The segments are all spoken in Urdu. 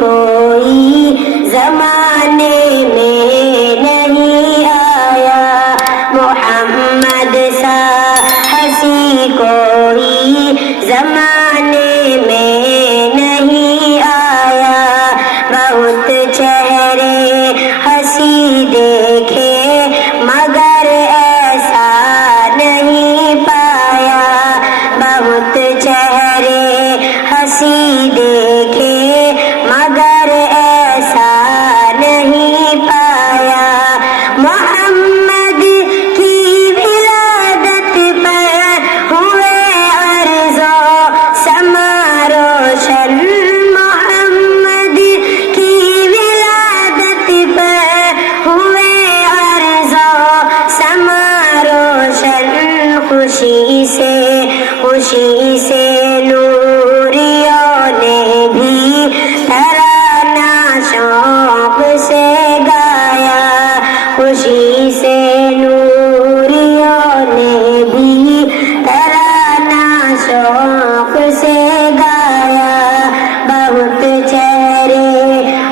کوئی زمانے میں نہیں آیا، محمد سا ہنسی کوئی زمانے میں نہیں آیا، بہت چہرے ہنسی دیکھے مگر ایسا نہیں پایا، بہت چہرے ہنسی دیکھے مگر ایسا نہیں پایا، محمد کی ولادت پر ہوئے ارض و سما روشن، محمد کی ولادت پر ہوئے ارض و سما روشن، خوشی سے نوریوں نے بھی ترانہ شوق سے گایا، خوشی سے نوریوں نے بھی ترانہ شوق سے گایا، بہت چہرے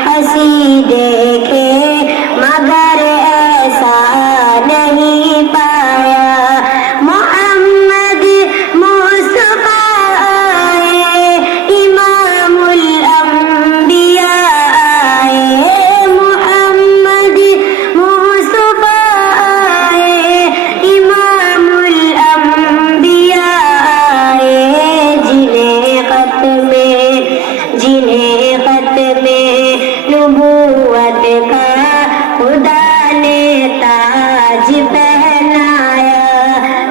ہنسی دیکھے مگر ایسا نہیں پایا، محمد مصطفیٰ آئے امام الانبیاء آئے، محمد مصطفیٰ آئے امام الانبیاء آئے، جنہیں ختم نبوت کا خدا نے تاج پہنایا،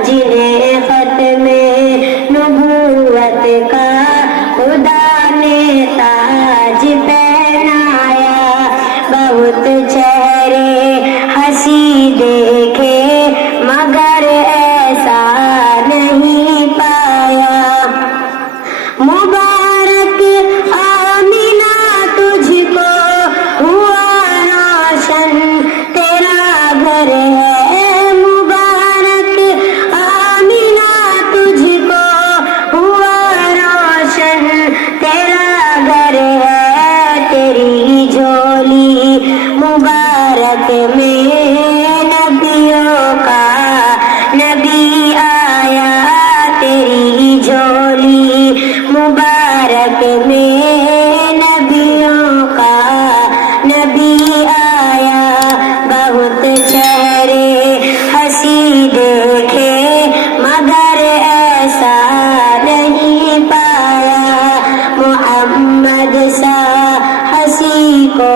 جنہیں ختم نبوت کا خدا نے تاج پہنایا، بہت چہرے ہنسی دیکھے مگر ایسا نہیں پایا، مبارک آمینہ تجھ کو ہوا روشن تیرا گھر ہے، مبارک آمینہ تجھ کو ہوا روشن تیرا گھر ہے، تیری جھولی مبارک میں نبیوں کا نبی آیا، تیری جھولی مبارک میں نبیوں کا نبی آیا، بہت چہرے ہنسی دیکھے مگر ایسا نہیں پایا، محمد سا ہنسی کو